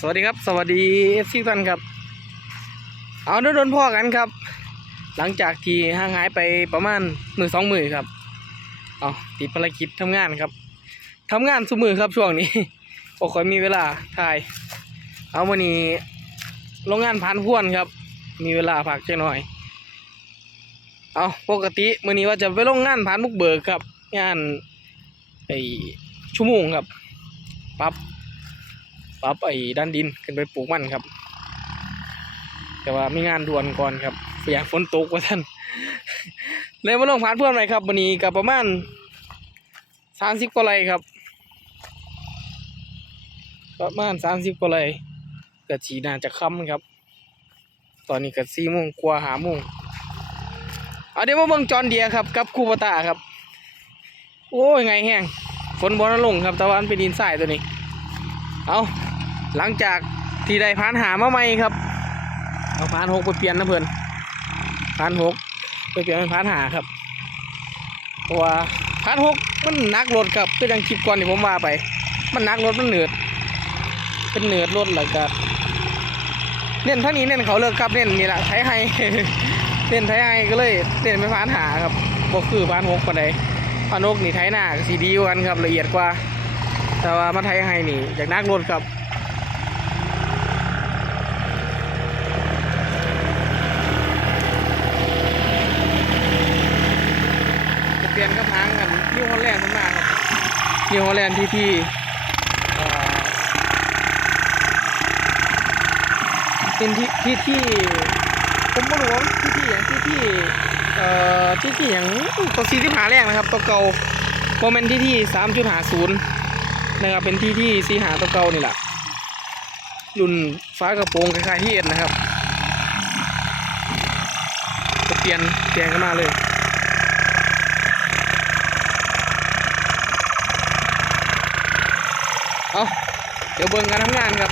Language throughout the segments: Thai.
สวัสดีครับ สวัสดีเอฟซีท่านครับ เอาโดนโดนพ่อกันครับ หลังจากที่ห่างหายไปประมาณมือสองมือครับ เอาติดภารกิจทำงานครับทำงานสุมือครับช่วงนี้บ่ค่อยมีเวลาถ่าย เอาวันนี้โรงงานพันพ่วนครับ มีเวลาพักแค่หน่อย เอาปกติมื้อนี้ว่าจะไปโรงงานผ่านมุกเบิกครับ งานไอชั่วโมงครับปรับ ปรับไอ้ด้านดินขึ้นไปปลูกมันครับ แต่ว่ามีงานด่วนก่อนครับอยากฝนตกว่าท่านเลยมาลงผ่านเพื่อนหน่อยครับวันนี้กับประมาณสามสิบกว่าไรครับ ประมาณสามสิบกว่าไรกิดสีนาจะค่ำครับ ตอนนี้ก็สี่โมงกว่าหาโมงเอาเดี๋ยวมาเบิ่งจอนเดียครับ กับคูปตาครับ โอ้ยไงแห้งฝนบอลลงครับต่ว่ามันเป็นดินทรายตัวนี้ เอา หลังจากที่ได้พานหามาใหม่ครับ เอาพานหกไปเปลี่ยนนะเพื่อนพานหกไปเปลี่ยนเป็นพานหาครับเพราะว่าพานหกมันนักรถครับก็ยังคลิปก่อนที่ผมว่าไป มันนักรถมันเหนืดเป็นเหนืดรถแล้วก็เน้นเท่านี้เน้นเขาเลิกครับเน้นนี่แหละไทยไฮเน้นไทยไฮก็เลยเน้นเป็นพานหาครับบ่คือพานหกปานใดพานหกนี่ไทยหน้าสีดีกว่ากันครับละเอียดกว่า แต่ว่ามาไทยให้นี่อยากนักรถครับจะเปลี่ยนกระถางกันนิวฮอลแลนด์ขึ้นมาครับ นิวฮอลแลนด์ที่ที่เอ่อเป็นที่ที่ที่ผมไม่รู้ว่าที่ที่อย่างที่ที่เอ่อที่ที่อย่างตัวซีที่หาแรกนะครับตัวเก่าโมเมนที่ที่สามจุดหาศูนย์นะครับเป็นที่ที่ซีหาตัวเก่านี่แหละรุ่นฟ้ากระโปรงคล้ายๆที่เอ็ดนะครับจะเปลี่ยนเปลี่ยนกันมาเลยเอา เดี๋ยวเบิ่งการทำงานครับ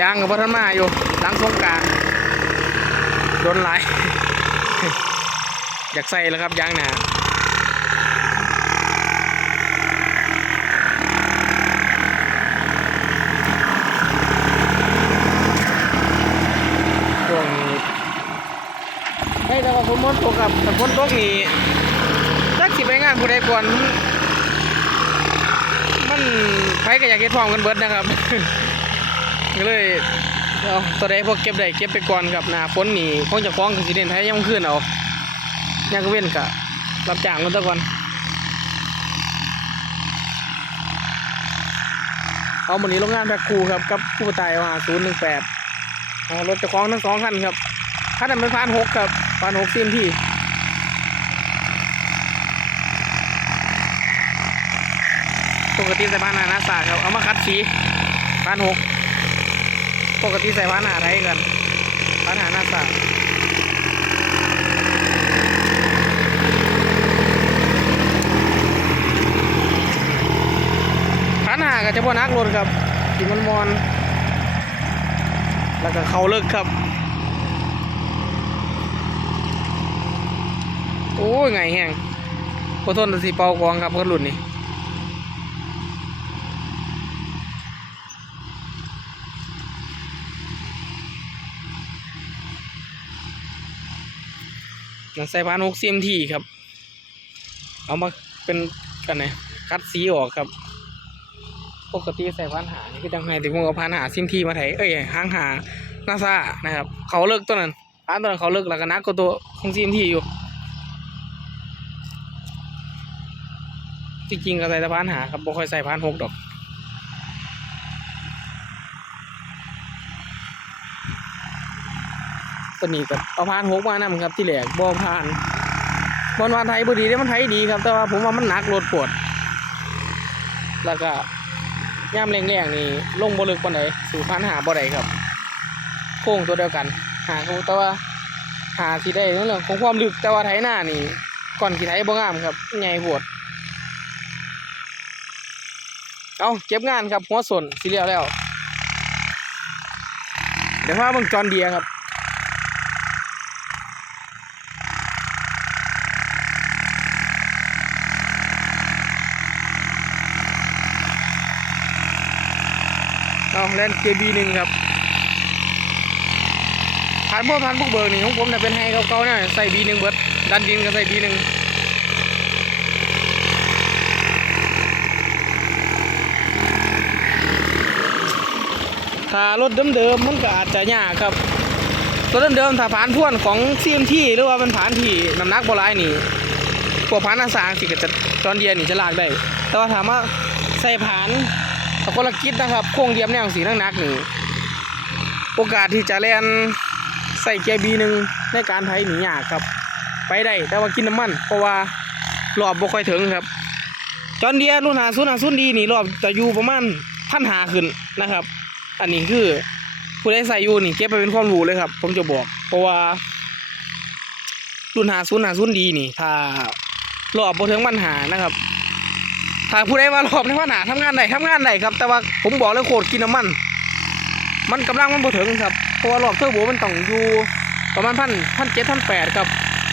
ยางกับพัฒนมาอยู่หลังสงการโดนหลอยากใส่แล้วครับยางหนาช่วงนี้ ให้แต่ว่าฝนตกครับแต่ฝนตกนี่จักสิไปงานผู้ใดก่อน มันไปก็อยากเฮ็ดพร้อมกันเบิดนะครับ ก็เลยเอาตัวใดพวกเก็บได้เก็บไปก่อนครับหนาฝนนี่คงจะคล้องกับสิเด่นไทยยังขึ้นเอายังก็เว้นกะรับจ้างมันตะก่อน เอาวันนี้โรงงานแพ็คคูครับกับผู้ตายว่าศูนย์หนึ่งแปดรถจะคล้องทั้งสองคันครับคันนั้นเป็นพานหกครับ พานหกซีมที่ปกติใส่พานหนาหน้าสาครับ เอามาคัดสีพานหกปกติใส่ผ้าหนาไทยกันผ้าหนาหน้าสามผ้าหาก็จะพวนักรถครับที่มันมอน แล้วก็เขาเลิกครับ โอ้ยไงแห้งพอทนสีเป่ากองครับเพื่อนรุ่นนี้ใส่พานหกซีมทีครับ เอามาเป็นกันไหนคัดสีออกครับปกติใส่พานหานี่ก็จังไงถึงมึงเอาพานหาซีมทีมาไถเอ้ยห้างหานาซานะครับ เขาเลิกตัวนั้นพานตัวนั้นเขาเลิกแล้วก็นักก็ตัวของซีมทีอยู่ จริงๆก็ใส่แต่พานหาครับบ่ค่อยใส่พานหกดอกตัวนี้กับเอาพานหกมานำครับที่แหลกบ่พานบอลวานไทยบดีได้มันไทยดีครับ แต่ว่าผมว่ามันหนักรถปวด แล้วก็ย่ามแรงๆนี่ลงบ่ลึกปานใดสู่พานหาบ่ได้ครับ โค้งตัวเดียวกัน หาแต่ว่าหาสิได้เรื่องของความลึกแต่ว่าไทยหน้านี่ก่อนขี่ไทยบ่งามครับใหญ่ปวด เอาเก็บงานครับหัวส่วนสิเรียวแล้ว เดี๋ยวว่าบังจอนเดียครับเอาเล่นเกบีหนึ่งครับผ่านพวกผ่านพวกเบอร์นี่ของผมจะเป็นให้เก่าๆเนี่ยใส่บีหนึ่งเบิดดันดินก็ใส่บีหนึ่ง ถ้ารถเดิมๆมันก็อาจจะยากครับ รถเดิมๆถ้าผ่านพ่วนของ CMT หรือว่าเป็นผ่านที่น้ำหนักบ่หลายนี่พวกผ่านอาสางสิก็จะตอนเดียนนี่จะลากได้ แต่ว่าถามว่าใส่ผ่านตะกลกิจนะครับโค้งเดียมแนวสีนักนักนี่โอกาสที่จะเล่นใส่เกียร์บีหนึ่งในการไถหนียากครับ ไปได้แต่ว่ากินน้ำมัน เพราะว่ารอบบ่ค่อยถึงครับ จอนเดียรุ่นหาซุนหาซุนดีนี่รอบจะอยู่ประมาณพันหาขึ้นนะครับ อันนี้คือ ผู้ได้ใส่อยู่นี่เก็บไปเป็นความรู้เลยครับ ผมจะบอก เพราะว่ารุ่นหาซุนหาซุนดีนี่ ถ้ารอบบ่ถึงปัญหานะครับถ้าผู้ใดว่ารอบในว่าหาทำงานไหนทำงานไหนครับ แต่ว่าผมบอกเลยโคตรกินน้ำมัน มันกำลังมันบ่ถึงครับเพราะว่ารอบเทอร์โบมันต้องอยู่ประมาณพันพันเจ็ดพันแปดครับ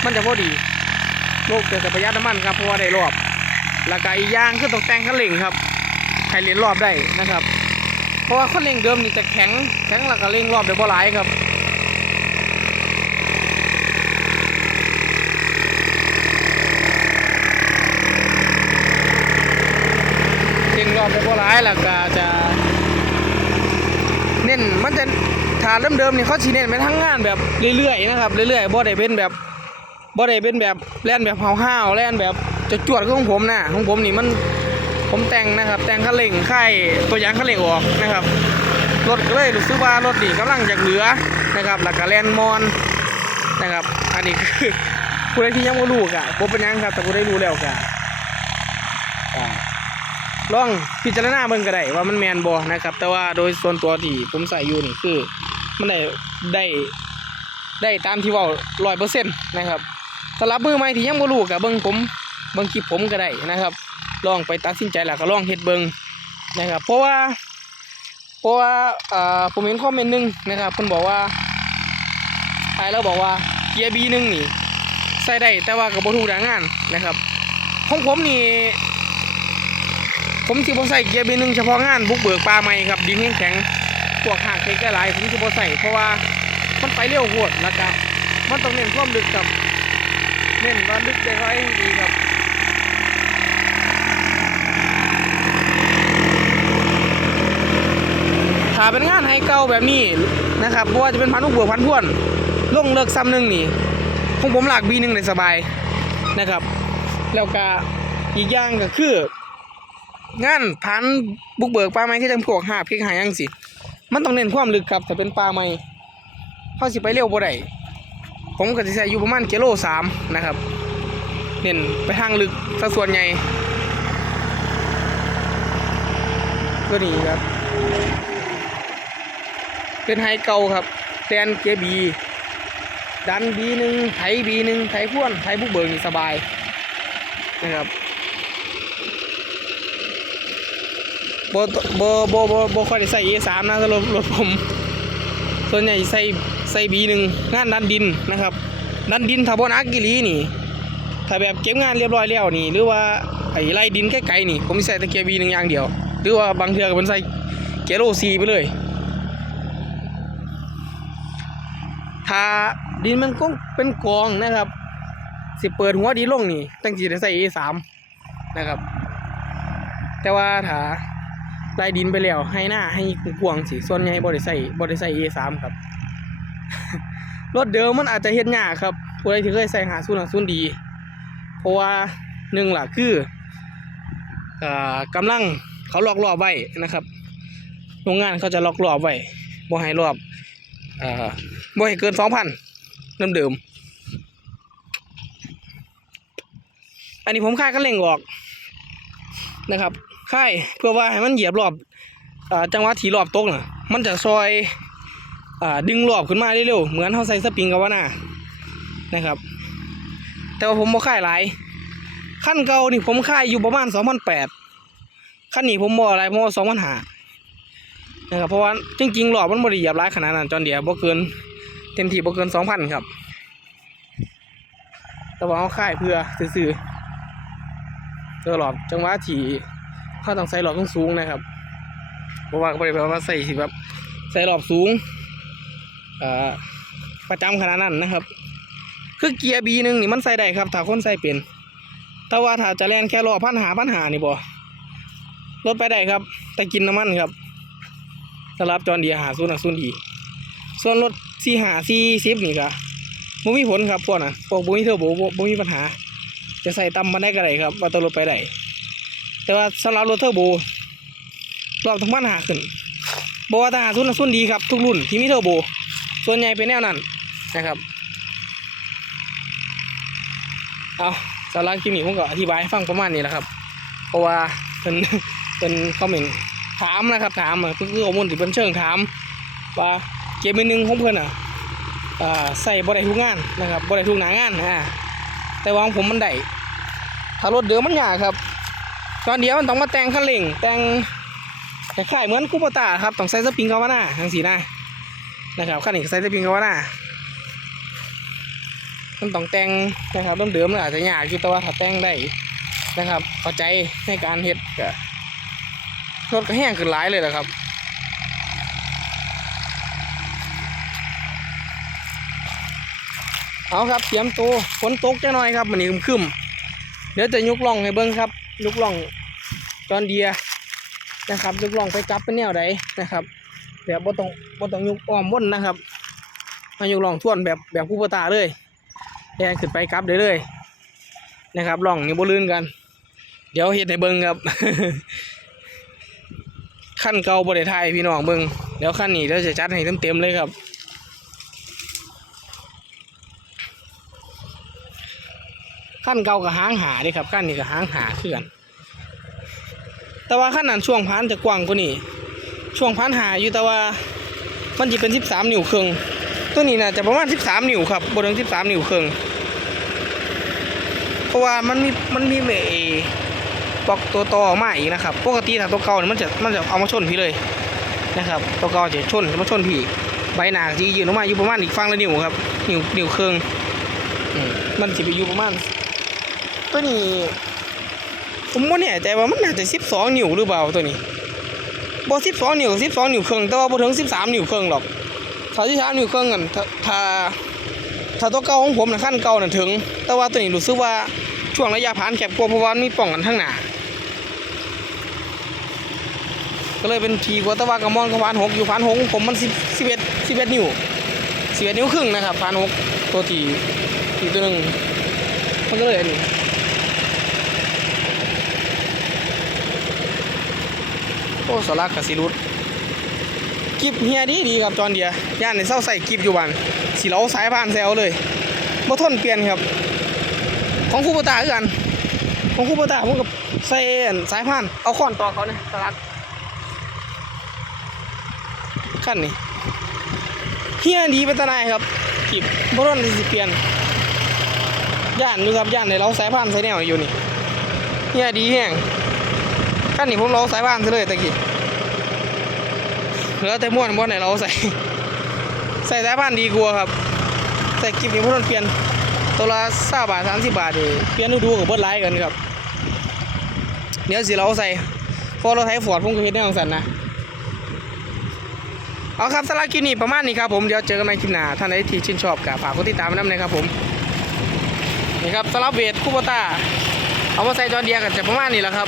มันจะพอดีโลกเกิดจากประหยัดน้ำมันครับเพราะว่าได้รอบแล้วก็อีกอย่างคือตกแต่งคันเร่งครับให้เรียนรอบได้นะครับ เพราะว่าคันเร่งเดิมนี่จะแข็งแข็งแล้วก็เร่งรอบได้บ่หลายครับเร่งรอบได้บ่หลายแล้วก็จะเน้นมันจะฐานเดิมๆนี่เขาชีเน้นไปทั้งงานแบบเรื่อยๆนะครับเรื่อยๆบ่ได้เป็นแบบบ่ได้เป็นแบบแล่นแบบห้าวๆแล่นแบบจะจวดๆของผมนะของผมนี่มัน ผมแต่งนะครับ แต่งคันเร่งค่ตัวอยางคันเร่งออกนะครับรถก็เลยรู้สึกว่ารถนี่กำลังจะเหลือนะครับแล้วก็แลนมอนนะครับ อันนี้คือผู้ใดที่ยังไม่รู้กะผมเป็นยังครับแต่ผู้ใดรู้แล้วกะอ่าลองพิจารณาเบิ่งก็ได้ว่ามันแมนบ่นะครับ แต่ว่าโดยส่วนตัวที่ผมใส่อยู่นี่คือ มันได้ได้ได้ตามที่ว่าร้อยเปอร์เซ็นต์นะครับสำหรับมือใหม่ที่ยังบ่รู้กับเบิ่งผมเบิ่งคลิปผมก็ได้นะครับ ลองไปตัดสินใจแล้วก็ลองเฮ็ดเบิงนะครับ เพราะว่า เพราะว่าผมเห็นคอมเมนหนึ่งนะครับเพิ่นบอกว่าทายแล้วบอกว่าเกียร์ B1 นี่ใส่ได้แต่ว่าก็บ่ถูกด่างงานนะครับของผมนี่ผมสิบ่ใส่เกียร์บีหนึ่งเฉพาะงานบุกเบิกปลาใหม่ครับดินแข็งๆพวกหากเล็กหลายผมสิบ่ใส่เพราะว่ามันไปเร็วโหดแล้วก็มันต้องเน้นความลึกครับเน้นว่าลึกได้ร้อยดีครับาเป็นงานไฮเก่าแบบนี้นะครับบ่ว่าจะเป็นพันธุ์บุกเบิกพันธุ์พ่วนลงเลิกซ้ำหนึ่งนี่ของผมหลากบีหนึ่งได้สบายนะครับ แล้วก็อีกอย่างก็คืองานพันบุกเบิกปลาไม้ก็จังพวกหาพริกหายังสิ มันต้องเน้นความลึกครับแต่เป็นปลาไม้เขาสิไปเร็วบ่ได้ผมก็สิใส่อยู่ประมาณกิโลสามนะครับ เน้นไปทางลึกซะส่วนใหญ่ตัวนี้ครับ เป็นไฮเก่าครับแตนเกบีดันบีหนึ่งไถบีหนึ่งไถพ่วนไถบุกเบิกนี่สบายนะครับบ่บ่บ่บ่บ่ค่อยได้ใส่ A3 นะสำหรับรถผม ส่วนใหญ่ใส่ใส่ B1 งงานดันดินนะครับ ดันดินถ้าบ่นักกิลีนี่ ถ้าแบบเก็บงานเรียบร้อยแล้วนี่ หรือว่าไอ้ไล่ดินไกลๆนี่ ผมใส่ตะเกียบ B1 อย่างเดียว หรือว่าบางเทือก็เป็นใส่เกโล4ไปเลย ถ้าดินมันก็เป็นกองนะครับ สิเปิดหัวดีลงนี่ ตั้งสิได้ใส่ A3 นะครับ แต่ว่าถ้าไล่ดินไปแล้วให้หน้าให้กวงสิส่วนใหญ่บ่ได้ใส่บ่ได้ใส่ A3 ครับ รถเดิมมันอาจจะเฮ็ดยากครับผู้ใดที่เคยใส่หาศูนย์หาศูนย์ดี เพราะว่าหนึ่งล่ะคืออ่ากำลังเขาล็อกรอบไว้นะครับ โรงงานเขาจะล็อกรอบไว้บ่ให้รอบ อ่าบ่ให้เกิน2,000เดิม อันนี้ผมค่าดกันเร่งออกนะครับค่ายเพื่อว่าให้มันเหยียบรอบอจังหวะถีรอบตกน่ะ มันจะซอยอดึงรอบขึ้นมาเร็วๆเหมือนเขาใส่สปริงกับว่าน่านะครับ แต่ว่าผมบ่ค่ายหลายขั้นเก่านี่ผมค่ายอยู่ประมาณ2,008ขั้นนี้ผมบ่อะไรผมว่า2,500นะครับเพราะว่าจริงๆหลอบมันบริเหยียบร้ายขนาดนั้นจอนเดียบ่เกินเต็มที่บ่เกินสองพันครับ แต่ว่าเขาค่ายเพื่อซื้อๆเจอหลอบจังหวะที่เขาต้องใส่หลอบสูงนะครับเพราะว่าบริเวณว่าใส่สิแบบใส่หลอบสูงประจำขนาดนั้นนะครับ คือเกียร์บีหนึ่งนี่มันใส่ได้ครับถ้าคนใส่เป็นแต่ว่าถ้าจะแล่นแค่รอบพันหาพันหานี่บ่รถไปได้ครับ แต่กินน้ำมันครับ สำหรับจอนเดียหาศูนย์หนักศูนย์ดีส่วนรถสี่หาสี่สิบนี่ก็บ่มีผลครับพวกน่ะพวกบ่มีเทอร์โบบ่บ่มีปัญหา จะใส่ต่ำมาได้ก็ได้ครับว่าตัวรถไปได้แต่ว่าสำหรับรถเทอร์โบรอบทั้งพันหาขึ้นบอกว่าถ้าหาศูนย์หนักศูนดีครับ ทุกรุ่นที่มีเทอร์โบ ส่วนใหญ่เป็นแนวนั้นนะครับ เอาสาระคลิปนี้ผมก็อธิบายให้ฟังประมาณนี้แหละครับ เพราะว่าเป็นเป็นคอมเมนต์ ถามนะครับถามก็คือข้อมูลที่เป็นเชิงถามว่าเกมมือหนึงของเพื่อนอะใส่บ่ได้ทุกงานนะครับบ่ได้ทุกหนางานอ่าแต่ว่างผมมันได้ถ้ารถเดิมมันยากครับ ตอนเดียวมันต้องมาแต่งคันเร่งแต่งคล้ายๆเหมือนคูปตาครับต้องใส่สปริงกาวาน่าทั้งสีหน้านะครับคันนี้ใส่สปริงกาวาน่ามันต้องแต่งนะครับเดิมๆมันอาจจะยากอยู่แต่ว่าถ้าแต่งได้นะครับเข้าใจในการเฮ็ดก็ รถก็แห้งขึ้นหลายเลยแหละครับเอาครับเตรียมตัวฝนตกจะหน่อยครับมันนี้ครึมๆเดี๋ยวจะยกล่องให้เบิ้งครับยกล่องจอนเดียนะครับยกล่องไปกลับเป็นแนวใดนะครับเดี๋ยวบ่ต้องบ่ต้องยกอ้อมวนนะครับมายกล่องท่วนแบบแบบผู้ประตาเลยแย่ขึ้นไปกลับเรื่อยๆนะครับล่องนี่บ่ลื่นกัน เดี๋ยวเฮ็ดให้เบิ่งครับ ขั้นเก่าบ่ได้ถ่ายพี่น้องเบิ่งเดี๋ยวขั้นนี้เดี๋ยวจะจัดให้เต็มๆเลยครับ ขั้นเก่ากับหางหาด้ครับขั้นนี้กับหางหาคือกันแต่ว่าขั้นนั้นช่วงพันจะกว้างกว่านี้ช่วงพันหาอยู่แต่ว่ามันจะเป็น13นิ้วครึ่งตัวนี้น่าจะประมาณ13นิ้วครับบนถึง13นิ้วครึ่งเพราะว่ามันมีมันมีเม ปอกตัวต่อออกมาอีกนะครับปกติถ้าตัวเก่าเนี่ยมันจะมันจะเอามาชนพี่เลยนะครับ ตัวเก่าจะชนมาชนพี่ใบหนาจะยืนออกมาอยู่ประมาณอีกฝั่งละนิ้วครับนิ้วนิ้วครึ่อืมมันจะไปอยู่ประมาณตัวนี้ผมว่าเนี่ยใจว่ามันน่าจะ12นิ้วหรือเปล่าตัวนี้บ่12นิ้ว12นิ้วครึ่องแต่ว่าบ่ถึง13นิ้วครึ่องหรอกถ้าที่ช้านิ้วเครื่องกันถ้าถ้าตัวเก่าของผมนะขั้นเก่าน่ะถึง แต่ว่าตัวนี้รู้สึกว่าช่วงระยะผ่านแคบกว่าเพราะว่ามีป่องกันทั้างหน้า ก็เลยเป็นทีกว่าตะว่ากระมอนกับพานหกอยู่พานหกของผมมันสิบสิบเอ็ดสิบเอ็ดนิ้วสิบเอ็ดนิ้วครึ่งนะครับพานหกตัวทีทีตัวหนึ่งมันก็เลยอันนี้โอ้สลักกสิรุดกิบเฮียดีดีครับจอนเดียย่านในเศร้าใส่กิบอยู่บันสีเหลาสายพานแซวเลยบ่ทนเปลี่ยนครับ ของคู่ปตาคือกัน ของคู่ปตาผมกับใส่สายพาน เอาค้อนต่อเขาเนี่ยสลัก ขั้นนี้เฮียดีเป็นตนายครับกิบบ่ทนที่สิเปลี่ยนย่านอยู่ครับย่านในเราสายพานใส่แนวอยู่นี่เฮียดีแห้งขั้นนี้ผมเราสายพานซะเลยตะกี้เหลือแต่ม้วนม้วนไหนเราใส่ใส่สายพานดีกว่าครับใส่กิบนี้พวกมันเปลี่ยนตัวละสาบาทสามสิบบาทนี่เปลี่ยนดูดูกับเบิร์ดไลท์กันครับเดี๋ยวสิเราใส่พอเราใช้ฟอร์ดพุ่งกระเพชรในของสันนะ เอาครับสำหรับคลิปนี้ประมาณนี้ครับผมเดี๋ยวเจอกันใหม่คลิปหน้าท่านใดที่ชื่นชอบกับฝากกดติดตามไว้ด้วยนะครับผมนี่ครับสำหรับเวทคูโบต้าเอามาใส่จอเดียกันจะประมาณนี้แหละครับ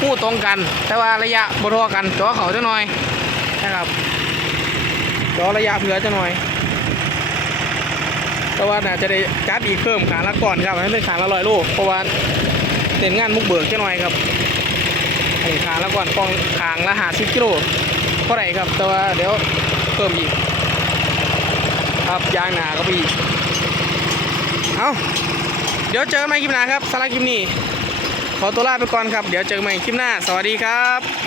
หู้ตรงกัน แต่ว่าระยะบทอกันจอเขาจะหน่อยนะครับรอระยะเผื่อจะหน่อยแต่ว่าน่าจะได้จัดอีกเพิ่มขาละก่อนครับให้เป็นขาละร้อยโลเพราะว่าเด่นงานมุกเบิกจะหน่อยครับขาละก่อนกองขางละหาสิบกิโลเท่าไหร่ครับแต่ว่าเดี๋ยว เพิ่มอีกครับยางหนาก็ไปอีกเอาเดี๋ยวเจอกันใหม่คลิปหน้าครับสำหรับคลิปนี้ ขอตัวลาไปก่อนครับ เดี๋ยวเจอกันใหม่คลิปหน้า สวัสดีครับ